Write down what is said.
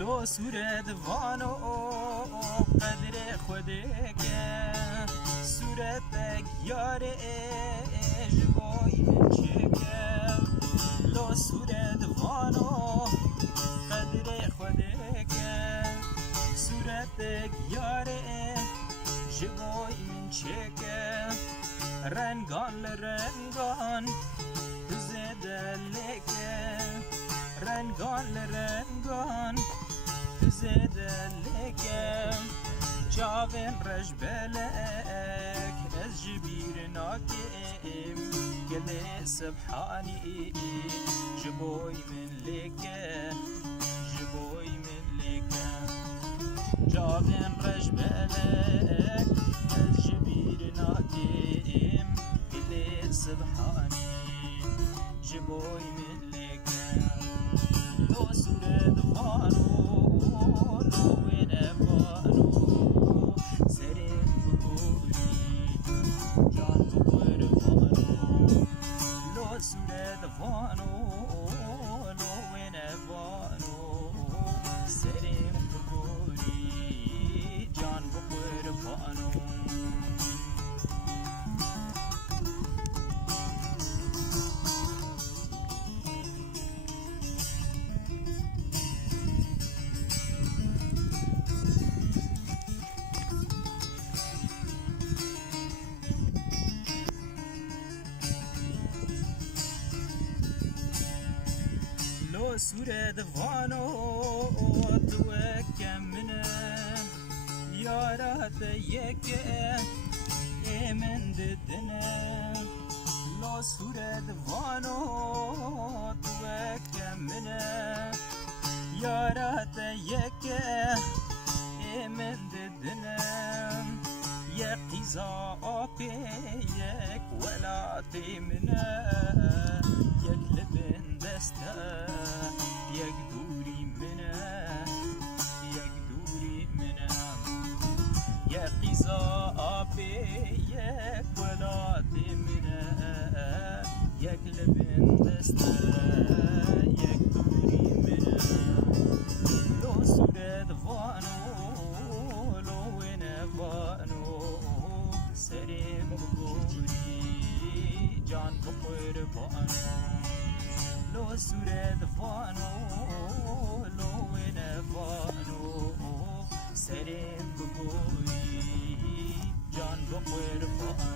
لو سورة دفانو قدر خودك سورتك يار جبوي من شكل لو سورة دفانو قدر خودك سورتك يار جبوي من شكل رنگان لرنگان تزد لك رنگان لرنگان تزد لك جاوين رجبلك از جبير ناكم كل سبحاني جبوي من لك جبوي من لك جاوين رجبلك از جبير ناكم كل سبحاني جبوي من لك لو سورة دفانو لو وين افانو سرين بقولي جان بقول فانو لو سورة دفانو لو وين افانو سرين بقولي جان بقول فانو لو سورة دفانو توكمنا يا رات يك من ددنا لو سورة دفانو توكمنا يا رات يك من ددنا يا قزاق يك ولا تمنا يك لبن دستا يك دوري منا يك دوري منا يا قزاق يك ولا تمنا يك لبن دستا يك دوري منا لو سورة دفانو لو وين فانو سريم بقولي جان بقول فانو لو سورة دفانو لو وين فانو سريم بقولي جان بقول فانو